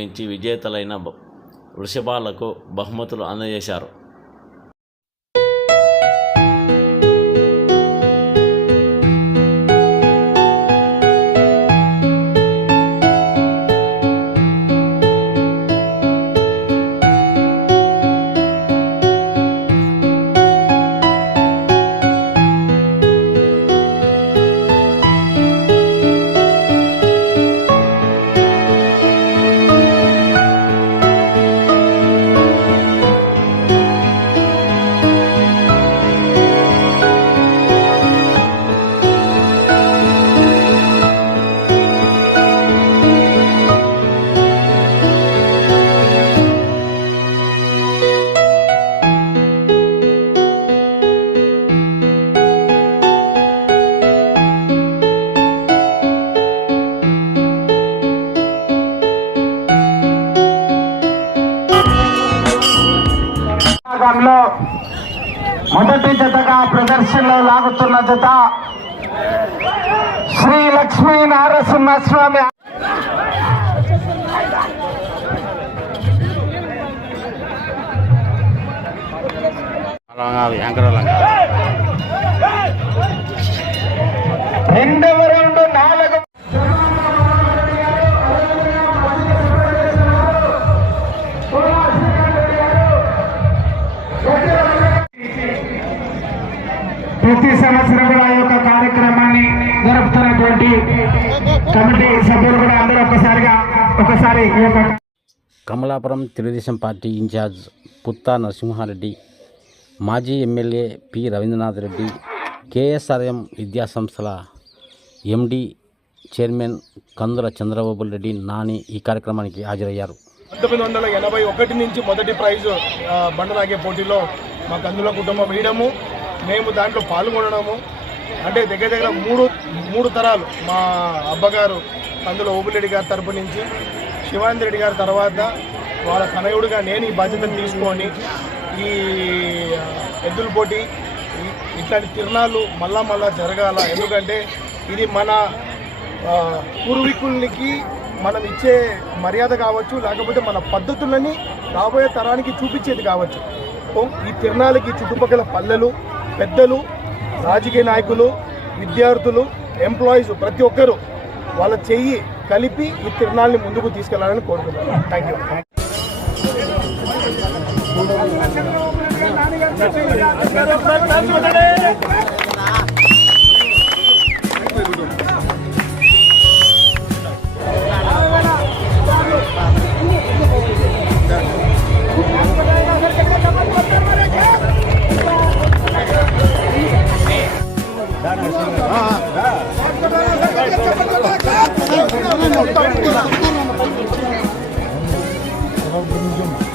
నిర్వహించి విజేతలైన వృషభాలకు బహుమతులు అందజేశారు. మొదటి జతగా ప్రదర్శనలో లాగుతున్న జత శ్రీ లక్ష్మీ నారసింహస్వామి రెండవ రౌండ్ 4 ప్రతి సంవత్సరం కూడా ఈ యొక్క కార్యక్రమాన్ని జరుపుతున్నటువంటి కమిటీ సభ్యులు కూడా అందరూ ఒకసారి కమలాపురం తెలుగుదేశం పార్టీ ఇన్ఛార్జ్ పుత్తా నరసింహారెడ్డి, మాజీ MLA P Ravindranath Reddy, KSRM విద్యాసంస్థల ఎండి చైర్మన్ కందుల చంద్రబాబు రెడ్డి నాని ఈ కార్యక్రమానికి హాజరయ్యారు. 1981 నుంచి మొదటి ప్రైజు బండలాగే పోటీలో మా కందుల కుటుంబం వేయడము, మేము దాంట్లో పాల్గొనడము, అంటే దగ్గర మూడు తరాలు మా అబ్బగారు కందుల ఓబులరెడ్డి గారి తరపు నుంచి, శివానంద రెడ్డి గారి తర్వాత వాళ్ళ తనయుడిగా నేను ఈ బాధ్యతను తీసుకొని ఈ ఎద్దుల పోటీ ఇట్లాంటి తిరణాలు మళ్ళా జరగాల. ఎందుకంటే ఇది మన పూర్వీకులకి మనం ఇచ్చే మర్యాద కావచ్చు, లేకపోతే మన పద్ధతులని రాబోయే తరానికి చూపించేది కావచ్చు. ఈ తిరణాలకి చుట్టుపక్కల పల్లెలు, పెద్దలు, రాజకీయ నాయకులు, విద్యార్థులు, ఎంప్లాయీస్ ప్రతి ఒక్కరూ వాళ్ళ చెయ్యి కలిపి ఈ తిరణాలని ముందుకు తీసుకెళ్లాలని కోరుకుంటున్నాను. Thank you. Vamos